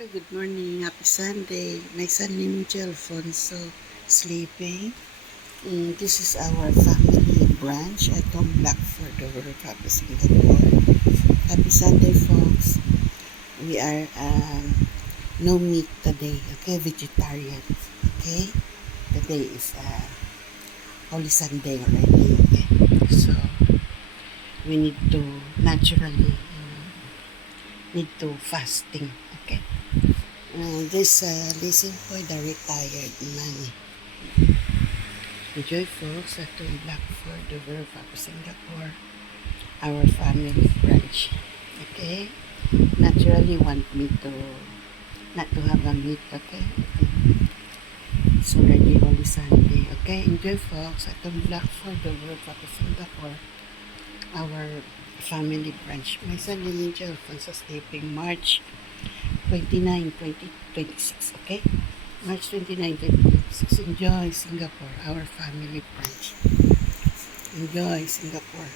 Good morning, happy Sunday. My son Ninja Alfonso sleeping. This is our family branch at Tom Blackford, Republic Singapore. Happy Sunday, folks. We are no meat today, okay? Vegetarian, okay? Today is Holy Sunday already, okay? So we need to naturally need to fasting, okay? This listen po the retired man. Enjoy folks at the Blackford, the Verva, Singapore, our family branch. Okay? Naturally want me to not to have a meat, okay? It's already Holy Sunday. Okay? Enjoy folks at the Blackford, the Verva, Singapore, our family branch. My son Ninja Alfonso sleeping March 29, 2026, okay? March 29, 2026. Enjoy Singapore, our family branch. Enjoy Singapore.